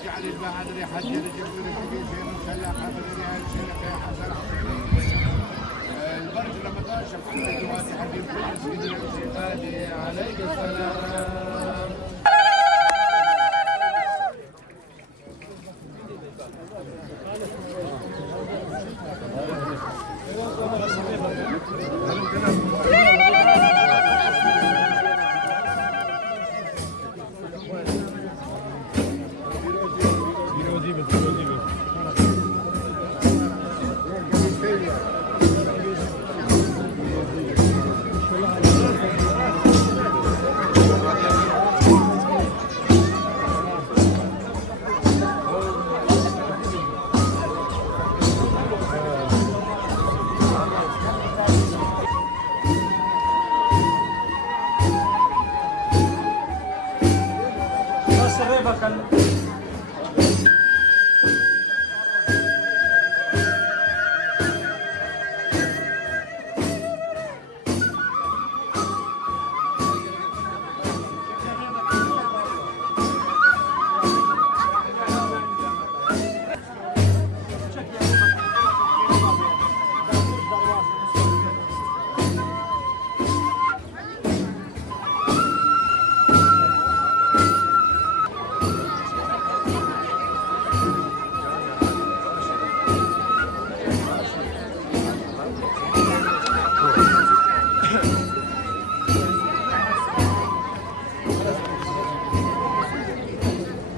حج على البحر حج يجيبون في مسلحة بدري هالسنة في حسن البرج رمضان شوف الفيديوهات حبيب كل سيدي عليك السلام.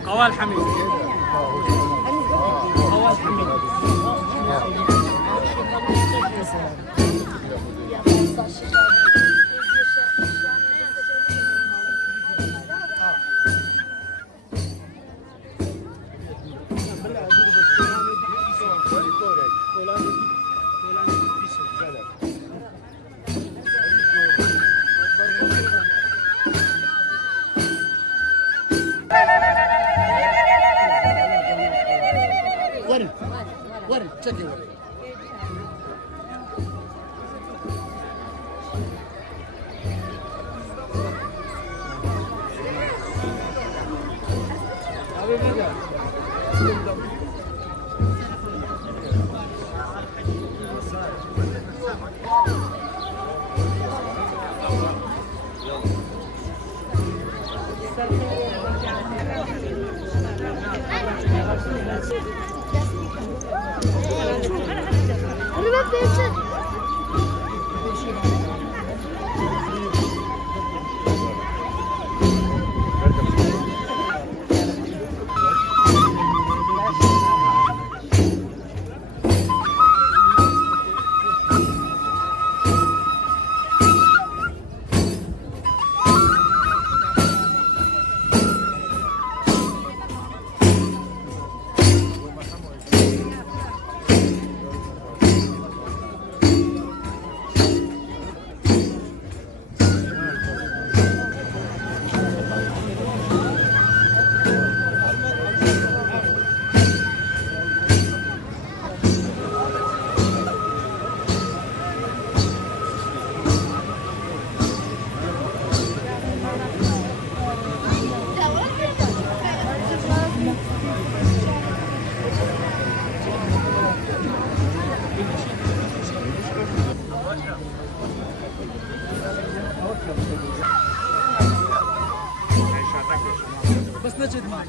قوال حميد قوال حميد ورن تشكي ورن بس نجد معك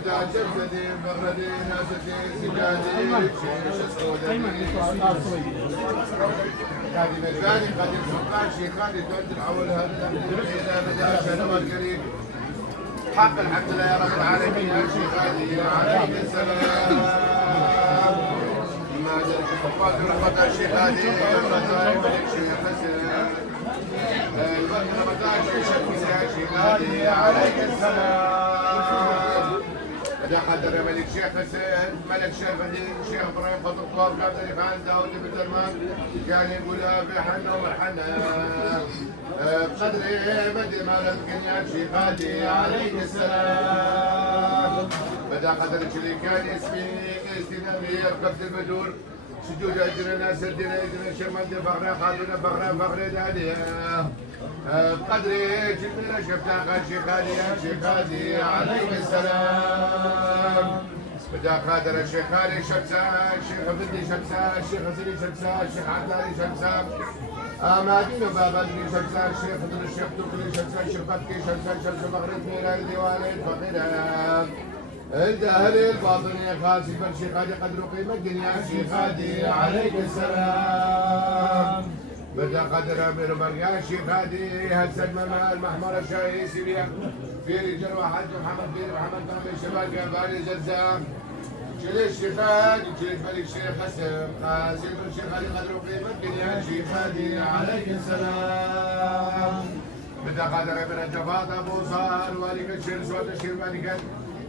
بدا جسدي بغردي ناستي سجادي قادم الثاني قادم سلطان شيخاني تؤدي العول هذا إذا بدا شنو القريب حق الحمد لله يا رب العالمين يا شيخاني عليك السلام ما جرت الحفاظ ورحمة الشيخاني رمضان ولك شيخ حسن رمضان شيخ يا شيخاني عليك السلام يا قدر يا ملك شيخ حسين ملك شيخ بدين شيخ ابراهيم خطب طواب قادر خان داود بن سلمان كان يقولها بحنا ومحنا بقدر بدي مولد يا شيخ هادي عليك السلام بدا قدر اللي كان اسمي استنامي ركبت البدور سجود اجرنا سدنا اجرنا شمال بغرا خالنا بغرا داليا بقدري جبنا شفتها شيخ هادي يا شيخ هادي عليك السلام بدا قادر الشيخ هادي شمسان الشيخ بدي شمسان الشيخ حسيني شمسان الشيخ عدناني شمسان امادين بابا لي شمسان الشيخ خضر الشيخ توكلي شمسان الشيخ فتكي شمسان شمس مغرب ميلاد ديواني فقيرة انت اهل الباطن يا خاسي فالشيخ هادي قدر قيمة الدنيا الشيخ هادي عليك السلام بدا قدر امير مريا الشيخ هادي هسد ممال محمر الشاهي سوريا في رجال واحد محمد بن محمد طعمي شباب قبالي زلزام شيل الشيخ هادي شيل الملك الشيخ حسن قاسم الشيخ هادي قدر قيمة الدنيا الشيخ هادي عليك السلام بدا قدر امير الجفاط ابو صار والك الشيخ سواد الشيخ مالك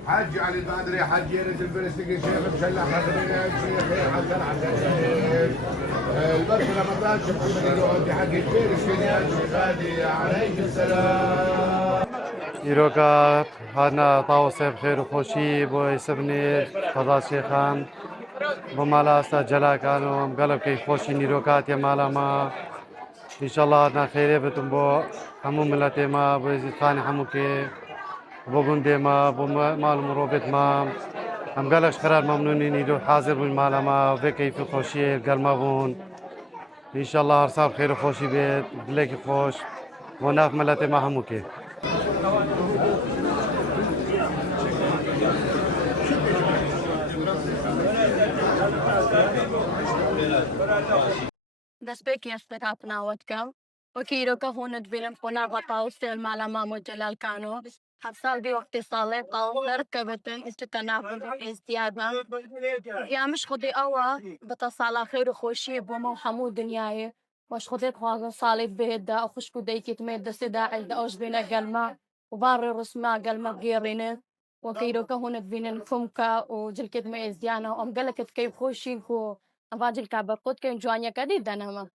حج علي البادري حج يرد الفلسطيني شيخ مشلح حسنين الشيخ حسن حسين البرك رمضان شفت من الوقت حق كبير الشيخ هادي عليك السلام إيروكا هانا طاوسة بخير وخوشي بو يسبني قضاء شيخان بمالا استا جلا كانوا مقلب كي خوشي نيروكات يا مالا ما إن شاء الله هانا خيري بتم بو همو ملتي ما بو يزيد خاني همو كي بو بندي ما بو مال مروبت ما هم قالش قرار ممنونين يدو حاضر بالمالا ما في كيف خوشي قلما بون إن شاء الله هرسال خير وخوشي بيت بليكي خوش وناف ملتي ما همو كي Despeki esperat nawatkam. وكيلو كهونة فيلم قناة غطاو ستيل مالا مامو جلال كانوا حفصال بي وقت صالح قاو نركبتن استتنافل ازديادا يا مش خدي أوا بتصالة خير وخوشي بومو حمود دنياي وش خدي خواغ صالح بيدا أخش كديكي تميد سداع الدأوش بينا قلما وبار رسما قلما غيرين وكيلو كهونة فيلم فمكا وجلكت ما ازديانا وام قلكت كيف خوشي كو أفاجل كابر قد كين جوانيا كديد دانما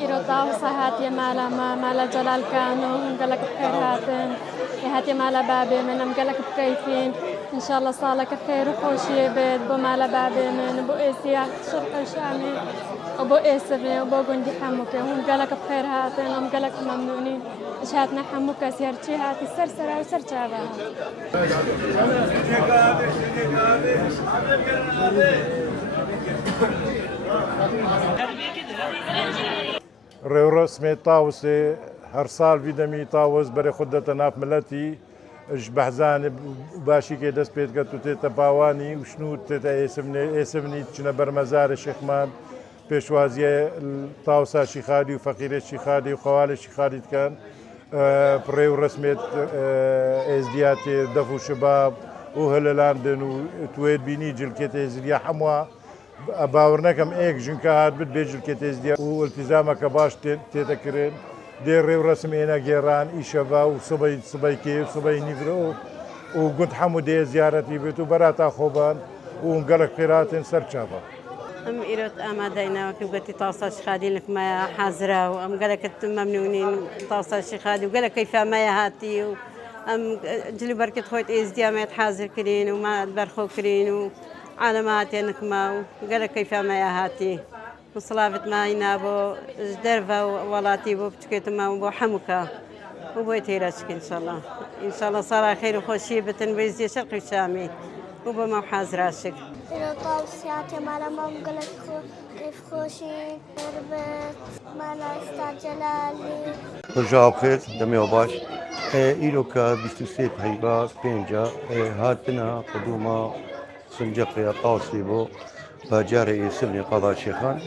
إيروتا وصحاتي مالا جلال كانوا مقلك بخير هاتن هاتي مالا بابي من مقلك بكيفين إن شاء الله صالك بخير وخوشي بيت بو مالا بابي من بو إيسيا شرق الشامي وبو إيسفني وبو قندي حموكي ومقلك بخير هاتن ومقلك ممنونين إشهاتنا حموكا سيرتي هاتي سرسرة وسرشابا ڕێو ڕسمێ تاوسێ هەر ساڵ ویدەمی تاوەز بەرە خود دەتە ناف ملەتی ژ بەحزانێ باشی کێ دەست پێت کەت و تێتە باوانی و شنوور تێتە ئێسفنی چنە بەرمەزارە شێخمان پێشوازیە تاوسا شیخادی و فەقیرە شیخادی و خەوالە شیخادی دکەن ڕێو ڕسمێت ئێزدیاتێ دەف و شباب و هەلەلاندن و توێت بینی جلکێت ئێزریا هەمووە باور نەکەم ئێک ژنکە هات بت بێ جلکێت ئێزدیا و ئەلتیزامەکە باش تێتەکردن دێ ڕێو ڕسم ئێنە گێڕان ئیشەڤا و سبەی کێ سبەی نیڤرە و گوند هەموو دێ زیارەتی بێت و بەراتا خۆبان و گەلک خێراتێن سەر چاپە ام إيرت أما دينا وكبتي توصل شخادي لك ما حاضرة وأم قالك ممنونين توصل شخادي وقالك كيف ما هاتي أم جلي بركة خويت إزديامات حاضر كرين وما برخو كرين وعلامات إنك ما وقالك كيف ما هاتي وصلافة ما ينابو جدرفة ولاتي بو بتكيت ما وبو حمكة وبويتي راشك إن شاء الله إن شاء الله صار خير وخوشي بتنبيزي شرقي شامي وبما حاضر راشك إلى طاوسياتي مالا ما مقلت كيف خوشي ربت مالا استعجلالي رجع بخير دمي وباش إيلوكا بيستوسيت هيبا بينجا هاتنا قدوما سنجقيا طاوسيبو باجاري سبني قضاء شيخان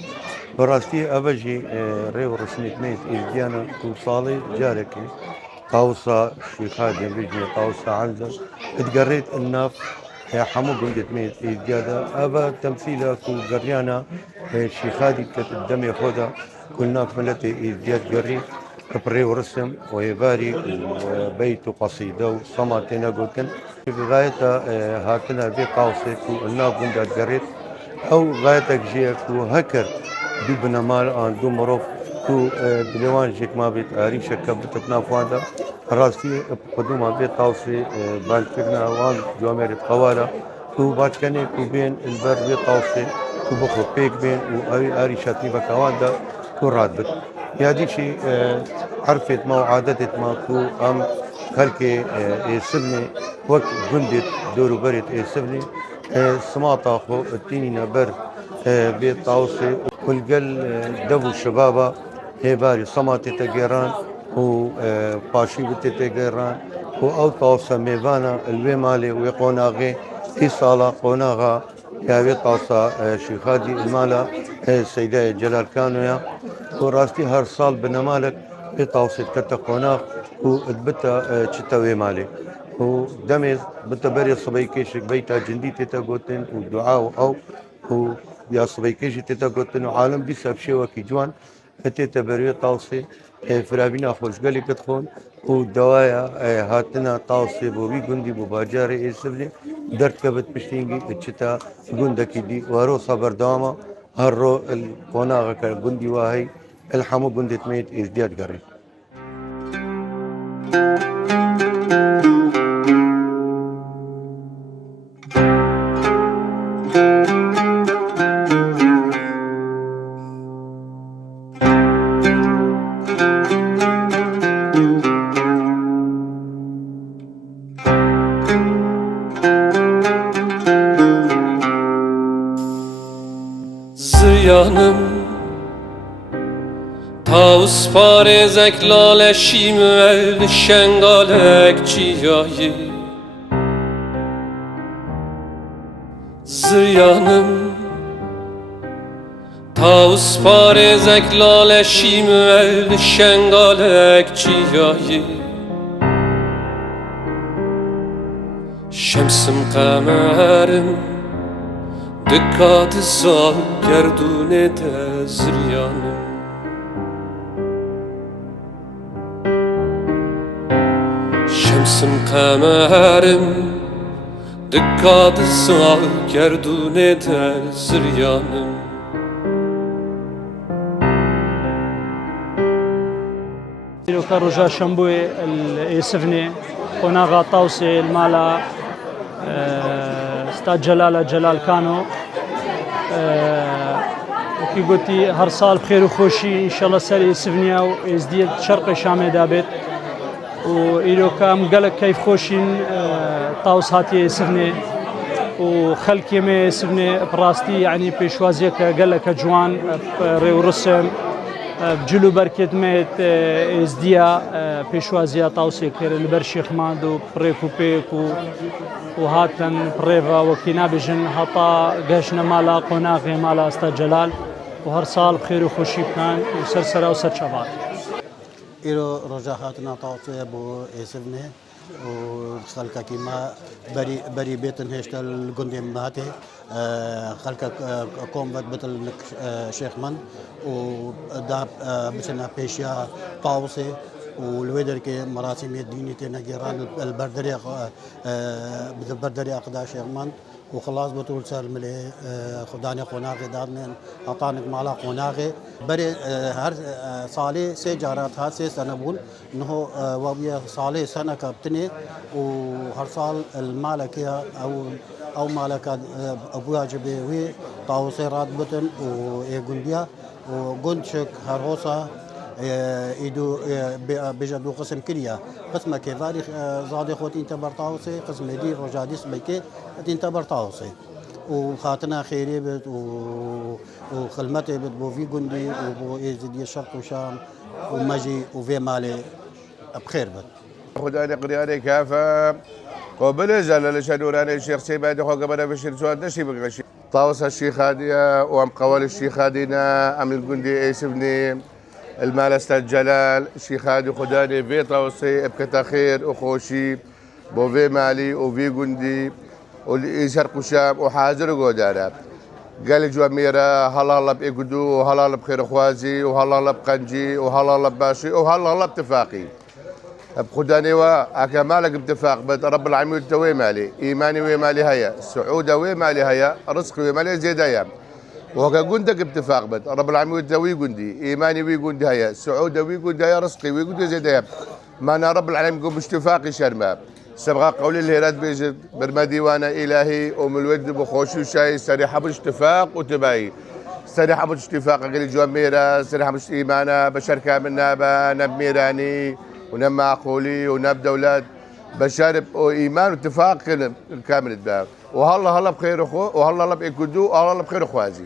براستي أبجي ريو رسميت ميت إلديانا توصالي جاركي طاوسا شيخادي بيجي طاوسا عنزة اتقريت الناف حمو قلت ميت إلديادا أبا تمثيلة كو قريانا شيخادي كتدمي خدا كلنا ملتي إلدياد قري كبري ورسم ويباري وبيت قصيدة وصمتنا قلتن في غاية هاتنا بي طاوسي كو الناف قلت قريت أو غايتك جيك وهكر دوبنا مال عن دو مروف تو دلوان جيك ما بيت عريشة كبتك نافوادا راستي قدوما بيت طاوسي بالفكنا وان جوامير قوالا تو باتكني تو بين البر بيت طاوسي تو بخو بيك بين وعريشة بكوادا تو رادبت يا دي شي عرفت ما وعادتت ما تو ام خلكي سبني وقت جندت دورو بريت سبني سماطة خو التيني نبر بيت طاوسي والقل دبو الشبابة هيباري سماطي تقيران و باشي بتي تقيران و او طاوسة ميفانا الوي مالي ويقوناغي إيصالة قوناغا يا بيت طاوسة شيخادي المالا سيدة جلال كانويا وراستي هر صال بنمالك بيت طاوسي كتا قوناغ و ادبتا تشتاوي مالي ودمز بتبري صبيكيشك بيتا جندي تيتا قوتن ودعاء او يا صبيكيش تيتا قوتن وعالم دي سابشي وكي جوان تيتا بري طاوسي فرابينا خوش قالي كتخون ودوايا هاتنا طاوسي بوبي قندي بوباجاري اسبلي درد كبت بشتينجي اتشتا قندكي دي وارو صبر داما هرو القوناغا قندي واهي الحمو قندي تميت ازدياد قريب Ziyanım Tavus parezek laleşim el şengalek çiyayı Ziyanım Tavus parezek laleşim el şengalek çiyayı Şemsim kamerim دکات سال گردونه تزریانم شمسم قمرم دکات سال گردونه تزریانم لوكا رجا شمبوي السفني قناغا طاوسي المالا استاذ جلال كانو وكي قلتي هر صال بخير وخوشي ان شاء الله سالي سفنيا وازديد شرق شامي دابت وإيلوكا مقالك كيف خوشين طاوس هاتي سفني وخلكي مي سفني براستي يعني بيشوازيك قالك جوان ريو رسم بجلو بركت ميت ازديا بيشوازيا طاوسي كير البر شيخ ماندو بريكو بيكو وهاتن بريفا وكينابجن هطا قاشنا مالا قناغي مالا استاذ جلال وهر صال بخير وخوشي كان وسرسرة وسر شباب إيرو رجا هاتنا طاوسي بو اسفني وخلقا كيما بري بيتن هشتل الجندي مهاتي خلقا قوم بتل شيخ من ودا بسنا بيشيا طاوسي والويدر كي مراسم الديني تنجيران البردري أقدا شيخمان وخلاص بطول سر ملي خداني قناغي دارنين أعطانك مالا قناغي بري هر صالي سي جارات ها سي سنة بول إنه وابيا صالي سنة كابتني وهر صال المالكية أو مالكا أبويا جبيوي طاوسي راد بطن وإيقنديا وقندشك هروسا إيدو بجدو قسم كليا قسم كيفاري زادي خوت انت برطاوسي قسم دي رجاديس بيكي انت برطاوسي وخاتنا خيري بت وخدمتي بت بو في جندي وبو إيزدي الشرق وشام ومجي وفي مالي بخير بت. خداني قرياني كافة وبلزل لشنوراني الشيخ سيبادي خو قبل في الشرسوات نشي بغشي طاوس الشيخ هادية وام قوال الشيخ هادينا أم الجندي ايسبني المال استاذ جلال الشيخ هادي خداني في طاوسي ابكتا خير وخوشي بو في مالي وفي جندي والشرق وشام وحاضر وقودانا قال جوا ميرا هلا الله بإقدو وهلا الله بخير خوازي وهلا الله بقنجي وهلا الله باشي وهلا الله بتفاقي بخداني وأكا مالك باتفاق بد رب العالمين وي مالي إيماني وي مالي هيا سعودة وي مالي هيا رزقي وي مالي زيد هيا وهكا قندك باتفاق بد رب العالمين وي قندي إيماني وي قندي هيا سعودة وي قندي هيا رزقي وي قندي زيد هيا معنا رب العالمين قوم باشتفاقي شرما سبغا قولي الهيرات بيجد برما ديوانا إلهي أم الود بخوشي وشاي سريحة باشتفاق وتباي سريحة باشتفاق قال جواميرا سريحة باش إيمانا بشركة من نابا نب ميراني ونم معقولي ونب دولات بشارب ايمان واتفاق كامل الدار وهلا بخير اخو وهلا بإكدو وهلا بخير اخوازي